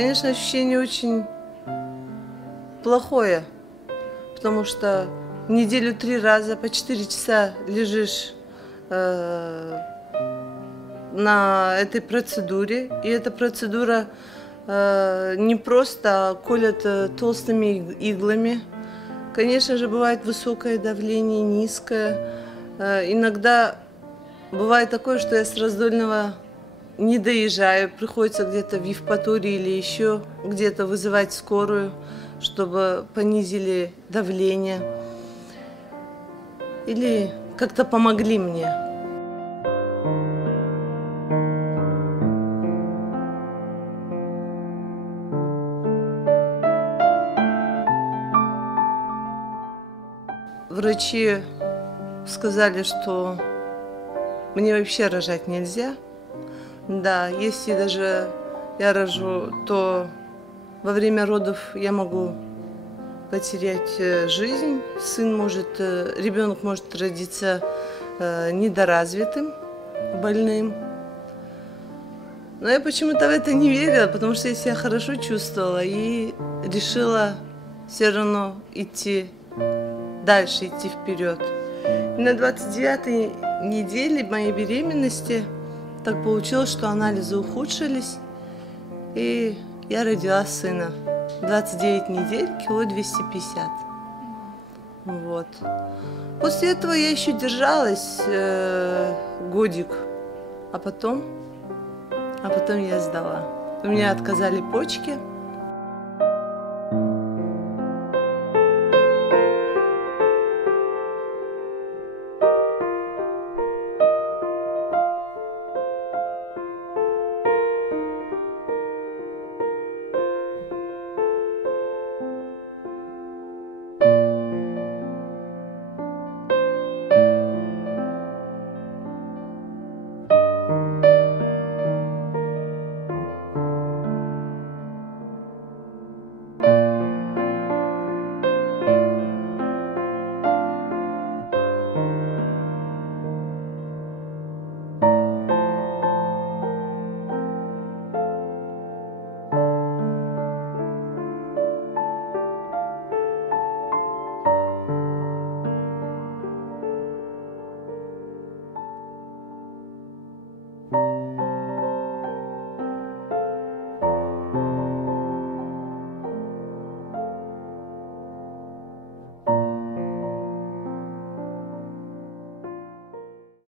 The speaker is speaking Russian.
Конечно, ощущение очень плохое, потому что неделю 3 раза по 4 часа лежишь на этой процедуре. И эта процедура не просто колят толстыми иглами. Конечно же, бывает высокое давление, низкое. Иногда бывает такое, что я с Раздольного не доезжаю, приходится где-то в Евпатории или еще где-то вызывать скорую, чтобы понизили давление или как-то помогли мне. Врачи сказали, что мне вообще рожать нельзя. Да, если даже я рожу, то во время родов я могу потерять жизнь. Ребенок может родиться недоразвитым, больным. Но я почему-то в это не верила, потому что я себя хорошо чувствовала и решила все равно идти дальше, идти вперед. И на 29-й неделе моей беременности так получилось, что анализы ухудшились, и я родила сына. 29 недель, кило 250. Вот. После этого я еще держалась годик, а потом я сдала. У меня отказали почки.